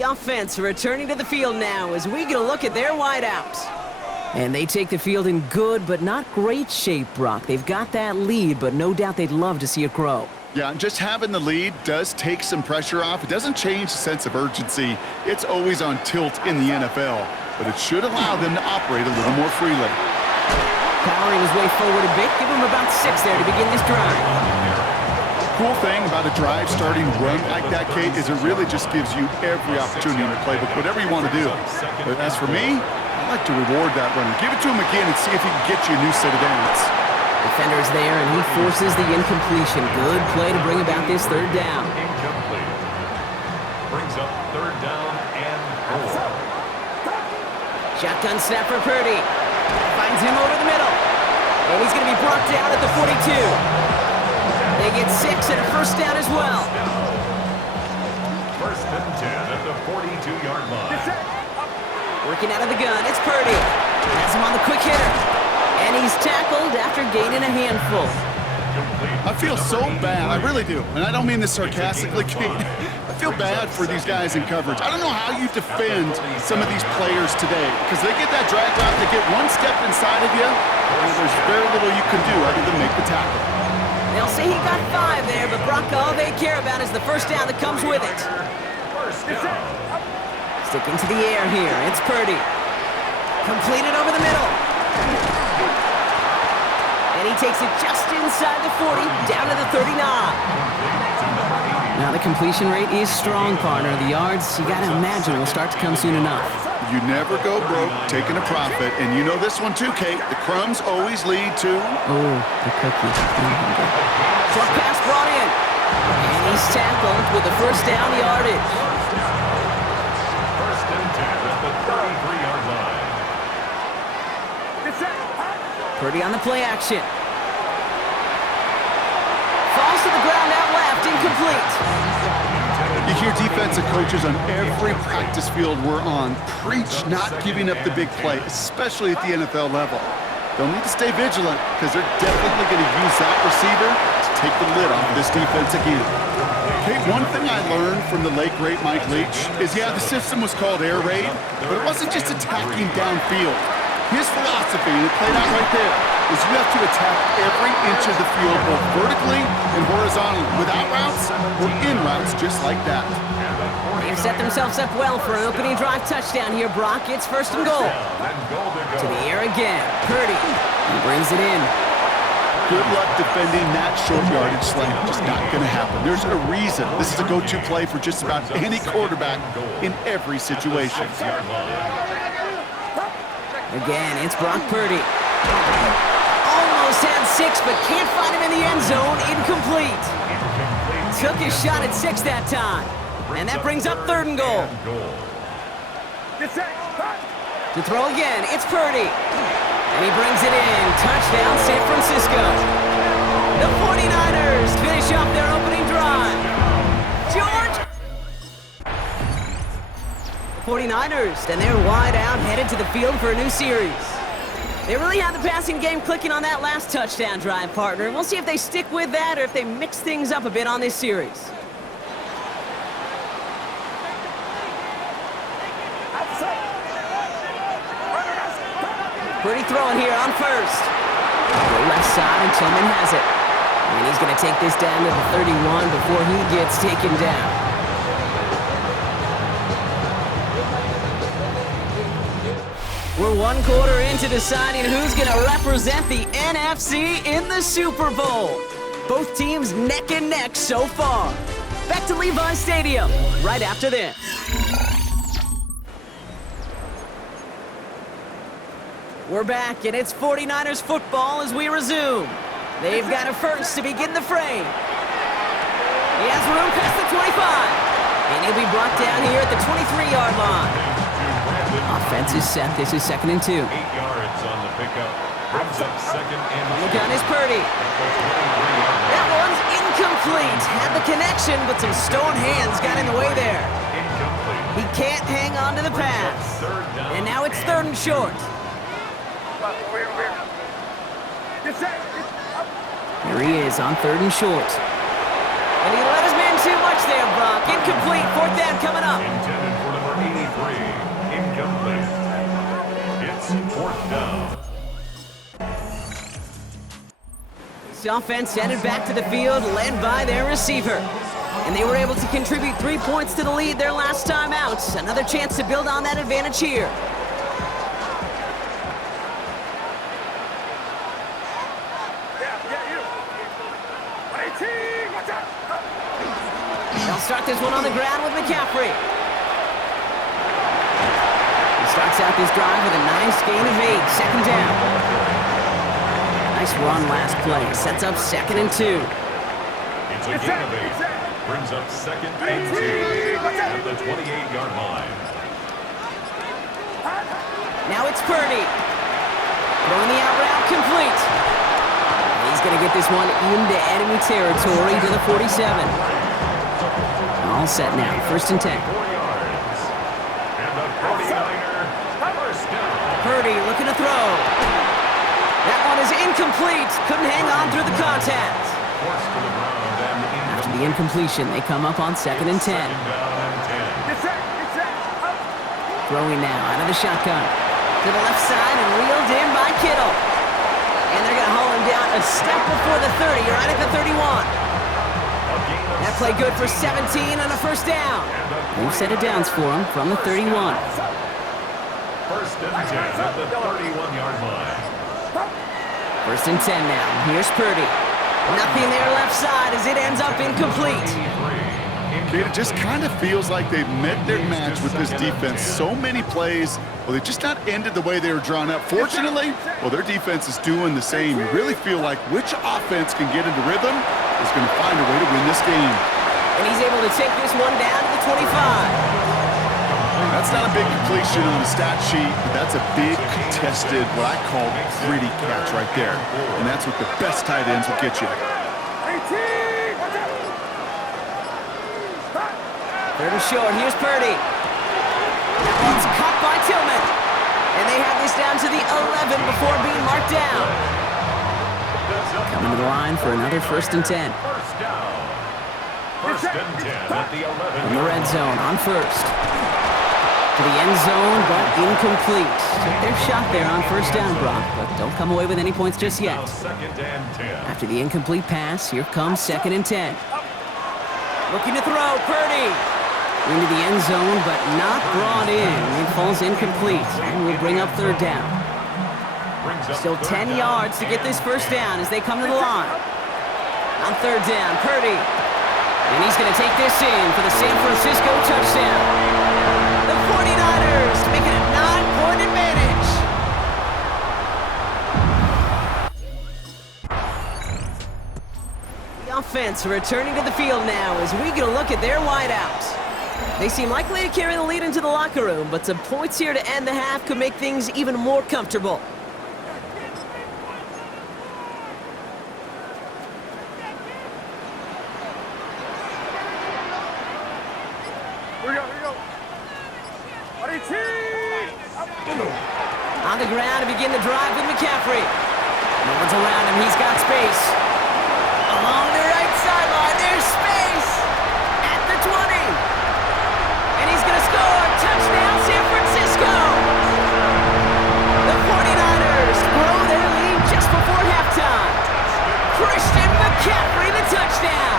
The offense returning to the field now as we get a look at their wideouts. And they take the field in good but not great shape, Brock. They've got that lead, but no doubt they'd love to see it grow. Yeah, just having the lead does take some pressure off. It doesn't change the sense of urgency. It's always on tilt in the NFL, but it should allow them to operate a little more freely. Powering his way forward a bit, give him about 6 there to begin this drive. Cool thing about a drive starting run like that, Kate, is it really just gives you every opportunity in the playbook, whatever you want to do. But as for me, I like to reward that runner. Give it to him again and see if he can get you a new set of downs. Defender's there, and he forces the incompletion. Good play to bring about this third down. Incomplete. Brings up third down and 4. Shotgun snap for Purdy. Finds him over the middle. And he's going to be brought down at the 42. They get 6 and a first down as well. First and 10 at the 42-yard line. Working out of the gun, it's Purdy. Has him on the quick hitter. And he's tackled after gaining a handful. I feel so bad, I really do. And I don't mean this sarcastically, Kate. I feel bad for these guys in coverage. I don't know how you defend some of these players today, because they get that drag route, they get one step inside of you, and there's very little you can do other than make the tackle. They'll say he got 5 there, but Brock, all they care about is the first down that comes with it. Sticking to the air here, it's Purdy. Completed over the middle. And he takes it just inside the 40, down to the 39. Now the completion rate is strong, partner. The yards, you gotta imagine, will start to come soon enough. You never go broke taking a profit, and you know this one too, Kate. The crumbs always lead to... Oh, the cookie. Short pass brought in. And he's tackled with the first down yardage. First and 10 at the 33-yard line. Purdy on the play action. Falls to the ground out left, incomplete. You hear defensive coaches on every practice field we're on preach not giving up the big play, especially at the NFL level. They'll need to stay vigilant because they're definitely going to use that receiver to take the lid off of this defense again. Kate, one thing I learned from the late, great Mike Leach is, yeah, the system was called air raid, but it wasn't just attacking downfield. His philosophy, and it played out right there, is you have to attack every inch of the field, both vertically and horizontally, without routes or in routes just like that. They've set themselves up well for an opening drive touchdown here, Brock. It's first and goal. To the air again. Purdy. He brings it in. Good luck defending that short yardage slant. Just not going to happen. There's a reason this is a go-to play for just about any quarterback in every situation. Again, it's Brock Purdy. Almost had 6, but can't find him in the end zone. Incomplete. Took his shot at 6 that time. And that brings up third and goal. To throw again, it's Purdy. And he brings it in. Touchdown, San Francisco. The 49ers finish off their opening drive. George! 49ers, and they're wide out, headed to the field for a new series. They really had the passing game clicking on that last touchdown drive, partner. We'll see if they stick with that or if they mix things up a bit on this series. Purdy throwing here on first. The left side, and Tillman has it. And he's going to take this down to the 31 before he gets taken down. We're 1 quarter into deciding who's going to represent the NFC in the Super Bowl. Both teams neck and neck so far. Back to Levi Stadium right after this. We're back, and it's 49ers football as we resume. They've got a first to begin the frame. He has room past the 25. And he'll be brought down here at the 23-yard line. Offense is set. This is 2nd and 2. 8 yards on the pickup. Brings up 2nd and 2. The gun is Purdy. That one's incomplete. Had the connection, but some stone hands got in the way there. He can't hang on to the pass. And now it's 3rd and short. Here he is on 3rd and short. And he let his man too much there, Brock. Incomplete. 4th down coming up. Incomplete. It's fourth down. The offense headed back to the field, led by their receiver. And they were able to contribute 3 points to the lead their last time out. Another chance to build on that advantage here. They'll start this one on the ground with McCaffrey. He starts out this drive with a nice gain of 8, second down. Nice run last play, sets up 2nd and 2. It's a gain of 8. Brings up 2nd and 2 at the 28-yard line. Now it's Purdy. Throwing the out route complete. And he's going to get this one into enemy territory to the 47. All set now, 1st and 10. 4 yards. And the 49er first down. Purdy looking to throw. That one is incomplete. Couldn't hang on through the contact. Forced to the ground and After the incompletion, they come up on 2nd and 10. second down and 10. Throwing now out of the shotgun. To the left side and reeled in by Kittle. And they're going to haul him down a step before the 30, right at the 31. That play good for 17 and a first down. New set of downs for him from the 31. First and 10 at the 31-yard line. 1st and 10 now. Here's Purdy. Nothing there left side as it ends up incomplete. It just kind of feels like they've met their match with this defense. So many plays, well, they just not ended the way they were drawn up. Fortunately, well, their defense is doing the same. You really feel like which offense can get into rhythm is going to find a way to win this game. And he's able to take this one down to the 25. That's not a big completion on the stat sheet, but that's a big contested, what I call gritty catch right there. And that's what the best tight ends will get you. 3rd and short. Here's Purdy. That one's caught by Tillman. And they have this down to the 11 before being marked down. Coming to the line for another 1st and 10. First down. 1st and 10 at the 11. In the red zone on 1st. To the end zone, but incomplete. Took their shot there on 1st down, Brock, but don't come away with any points just yet. Now 2nd and 10. After the incomplete pass, here comes 2nd and 10. Looking to throw, Purdy. Into the end zone, but not brought in. It falls incomplete, and will bring up 3rd down. Still 10 yards to get this 1st down as they come to the line. On 3rd down, Purdy. And he's going to take this in for the San Francisco touchdown. The 49ers making a 9-point advantage. The offense returning to the field now as we get a look at their wideouts. They seem likely to carry the lead into the locker room, but some points here to end the half could make things even more comfortable. On the ground to begin the drive with McCaffrey. No one's around him. He's got space. Along the right sideline, there's space at the 20. And he's going to score. Touchdown, San Francisco. The 49ers grow their lead just before halftime. Christian McCaffrey, the touchdown.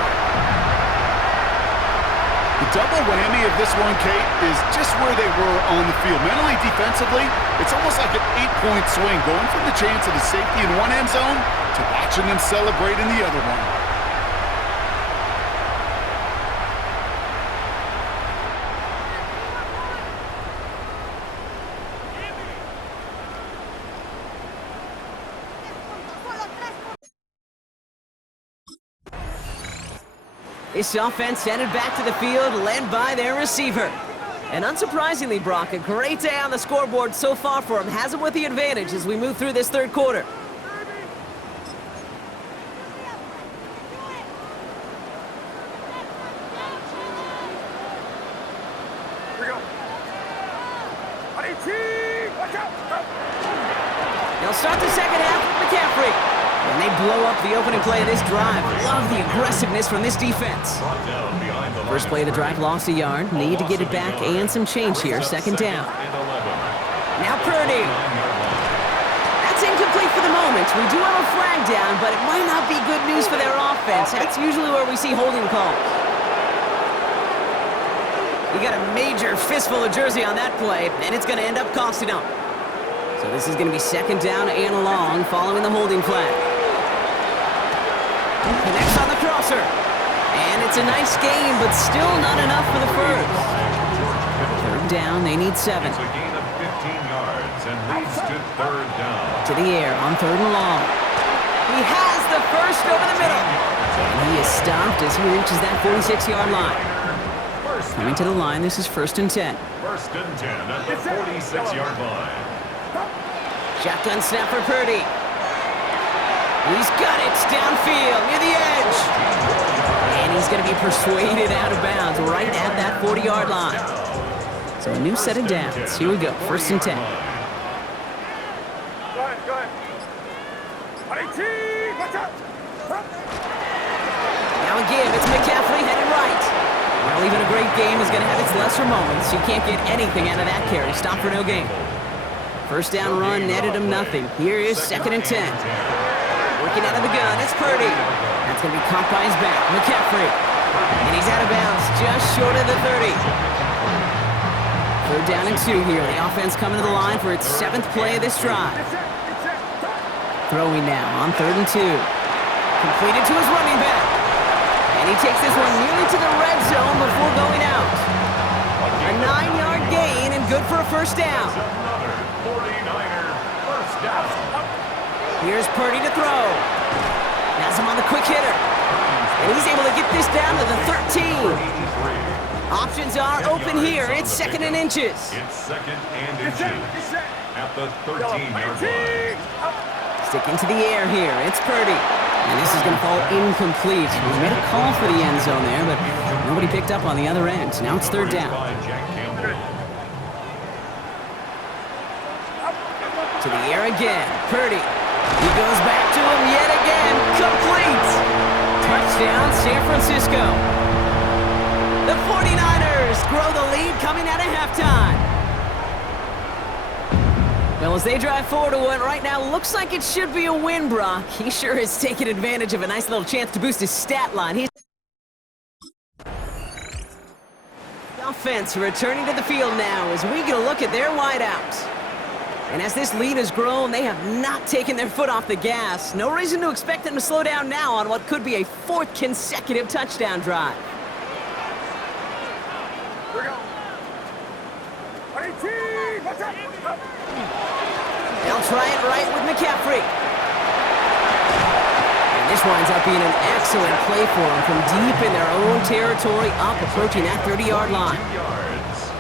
The double whammy of this one, Kate, is just where they were on the field. Mentally, defensively, it's almost like an 8-point swing, going from the chance of the safety in one end zone to watching them celebrate in the other one. This offense headed back to the field, led by their receiver. And unsurprisingly, Brock, a great day on the scoreboard so far for him. Has him with the advantage as we move through this 3rd quarter. They'll start the 2nd half with McCaffrey. And they blow up the opening play of this drive. Love the aggressiveness from this defense. Brought down behind the First line play of the of drive, lost a yard. Need to get it back and some change here. Second down. Now Purdy. That's incomplete for the moment. We do have a flag down, but it might not be good news for their offense. That's usually where we see holding calls. You got a major fistful of jersey on that play, and it's going to end up costing them. So this is going to be second down and long following the holding flag. Connects on the crosser. And it's a nice game, but still not enough for the first. Third down, they need 7. It's a gain of 15 yards and leads to third down. To the air on third and long. He has the first over the middle. And he is stopped as he reaches that 46-yard line. Coming to the line, this is first and 10. First and 10 at the 46-yard line. Shotgun snap for Purdy. He's got it downfield near the edge. And he's going to be persuaded out of bounds right at that 40-yard line. So a new set of downs. Here we go, first and 10. Now again, it's McCaffrey headed right. Well, even a great game is going to have its lesser moments. You can't get anything out of that carry. Stop for no gain. First down run netted him nothing. Here is second and 10. Working out of the gun, it's Purdy. That's going to be caught by his back, McCaffrey. And he's out of bounds, just short of the 30. Third down and 2 here. The offense coming to the line for its 7th play of this drive. Throwing now on third and 2. Completed to his running back. And he takes this one nearly to the red zone before going out. A 9-yard gain and good for a first down. Another 49er first down. Here's Purdy to throw. Has him on the quick hitter. And he's able to get this down to the 13. Options are open here. It's second and inches. It's second and inches at the 13-yard line. Sticking to the air here. It's Purdy. And this is going to fall incomplete. He made a call for the end zone there, but nobody picked up on the other end. Now it's third down. To the air again. Purdy. He goes back to him yet again. Complete. Touchdown, San Francisco. The 49ers grow the lead coming out of halftime. Well, as they drive forward to what right now looks like it should be a win, Brock. He sure is taking advantage of a nice little chance to boost his stat line. He's offense returning to the field now as we get a look at their wideouts. And as this lead has grown, they have not taken their foot off the gas. No reason to expect them to slow down now on what could be a 4th consecutive touchdown drive. They'll try it right with McCaffrey. And this winds up being an excellent play for them from deep in their own territory, up approaching that 30-yard line.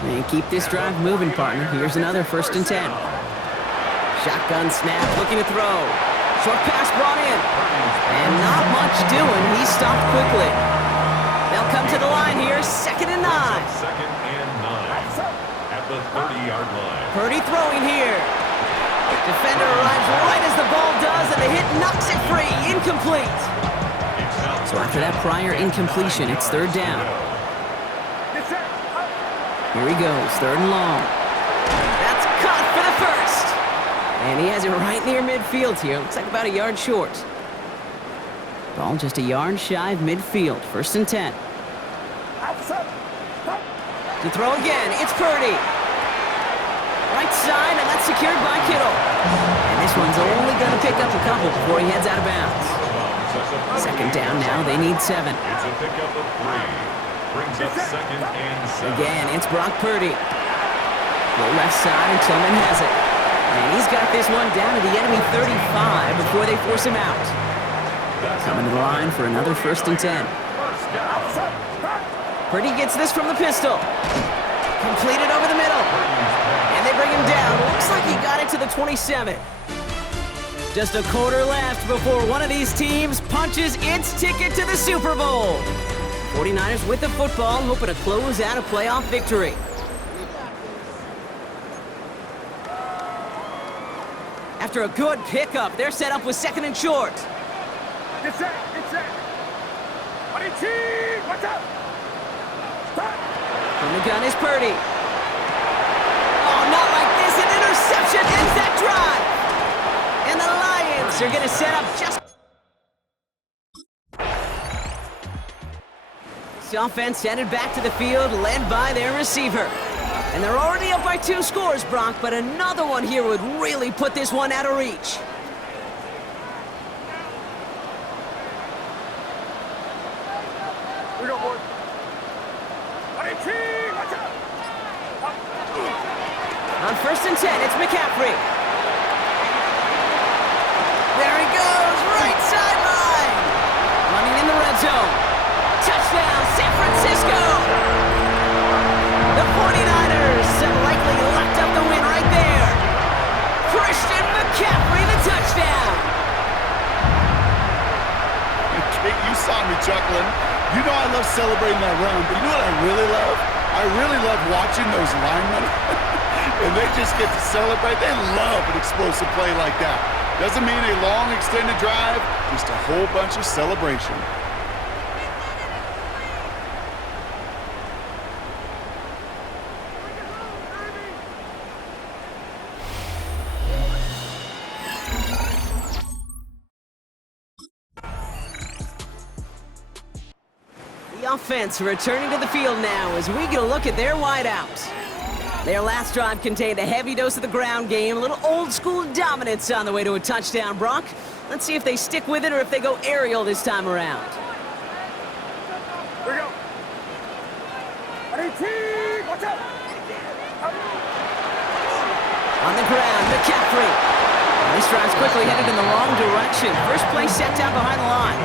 And keep this drive moving, partner. Here's another first and 10. Shotgun snap, looking to throw. Short pass brought in. And not much doing. He stopped quickly. They'll come to the line here, second and 9. Second and 9 at the 30-yard line. Purdy throwing here. Defender arrives right as the ball does, and the hit knocks it free. Incomplete. So after that prior incompletion, it's third down. Here he goes, third and long. That's caught for the first. And he has it right near midfield here. Looks like about a yard short. Ball just a yard shy of midfield. First and 10. To throw again, it's Purdy. Right side, and that's secured by Kittle. And this one's only going to pick up a couple before he heads out of bounds. Second down now, they need 7. It's a pickup of 3. Brings up second and 7. Again, it's Brock Purdy. Go left side, and Tillman has it. And he's got this one down to the enemy 35 before they force him out. Coming to the line for another first and 10. Purdy gets this from the pistol. Completed over the middle. And they bring him down. Looks like he got it to the 27. Just a quarter left before one of these teams punches its ticket to the Super Bowl. 49ers with the football, hoping to close out a playoff victory. After a good pickup, they're set up with second and short. Get set. Watch out. From the gun is Purdy. Oh, not like this. An interception ends that drive. And the Lions are going to set up just... This offense headed back to the field, led by their receiver. And they're already up by 2 scores, Brock, but another one here would really put this one out of reach. We go, boys. Watch out. On 1st and 10, it's McCaffrey. There he goes, right sideline. Running in the red zone. Touchdown, San Francisco. The 49ers have likely locked up the win right there. Christian McCaffrey, the touchdown. Kate, you saw me chuckling. You know I love celebrating that run, but you know what I really love? I really love watching those linemen. And they just get to celebrate. They love an explosive play like that. Doesn't mean a long extended drive, just a whole bunch of celebration. The offense returning to the field now as we get a look at their wideouts. Their last drive contained a heavy dose of the ground game, a little old-school dominance on the way to a touchdown, Brock. Let's see if they stick with it or if they go aerial this time around. Here we go. Watch out. On the ground, McCaffrey. This drive's quickly headed in the wrong direction. First play set down behind the line.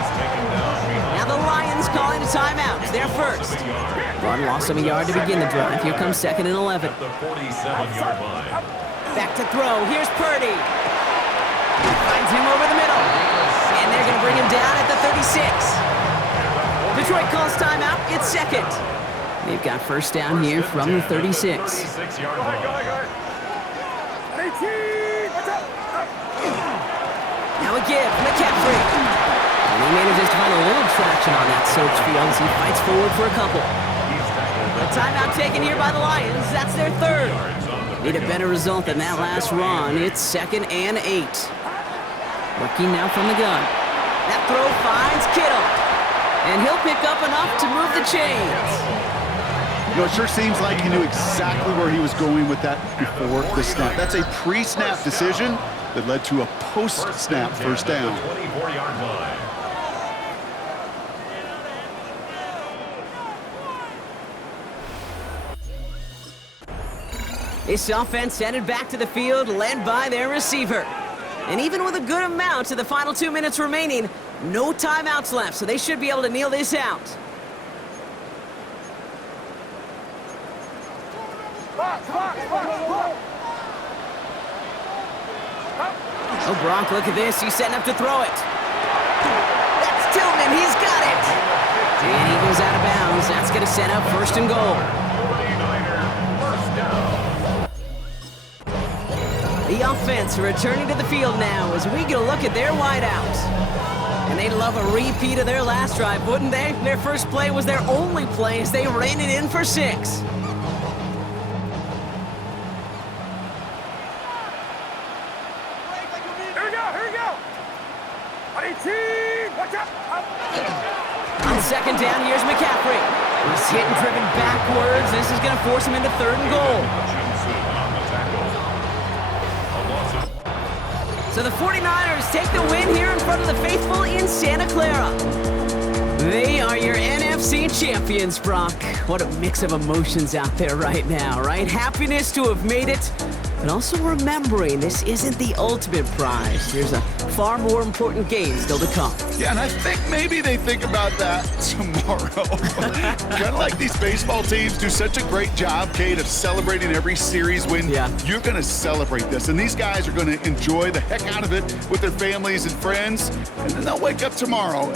Now the Lions calling a timeout. It's their first. One loss of a yard to begin the drive. Here comes 2nd and 11. At the 47-yard line. Back to throw. Here's Purdy. Finds him over the middle. And they're going to bring him down at the 36. Detroit calls timeout. It's 2nd. They've got first down here from the 36. 36-yard line. Now a give. McCaffrey. And he manages to find a little traction on that soaked field as he fights forward for a couple. A timeout taken here by the Lions. That's their 3rd. Need a better result than that last run. It's 2nd and 8. Working now from the gun. That throw finds Kittle. And he'll pick up enough to move the chains. You know, it sure seems like he knew exactly where he was going with that before the snap. That's a pre-snap decision that led to a post-snap first down. 24-yard line. This offense headed back to the field, led by their receiver. And even with a good amount to the final 2 minutes remaining, no timeouts left, so they should be able to kneel this out. Oh, Brock, look at this. He's setting up to throw it. That's Tillman. He's got it. And he goes out of bounds. That's going to set up 1st and goal. 49er, first down. The offense returning to the field now as we get a look at their wideouts. And they'd love a repeat of their last drive, wouldn't they? Their first play was their only play as they ran it in for 6. Here we go. Watch out. On 2nd down, here's McCaffrey. He's hit and driven backwards. This is going to force him into 3rd and goal. So the 49ers take the win here in front of the faithful in Santa Clara. They are your NFC champions, Brock. What a mix of emotions out there right now, right? Happiness to have made it, but also remembering this isn't the ultimate prize. There's a far more important game still to come. Yeah, and I think maybe they think about that tomorrow. Kind of like these baseball teams do such a great job, Kate, of celebrating every series win. Yeah. You're going to celebrate this, and these guys are going to enjoy the heck out of it with their families and friends, and then they'll wake up tomorrow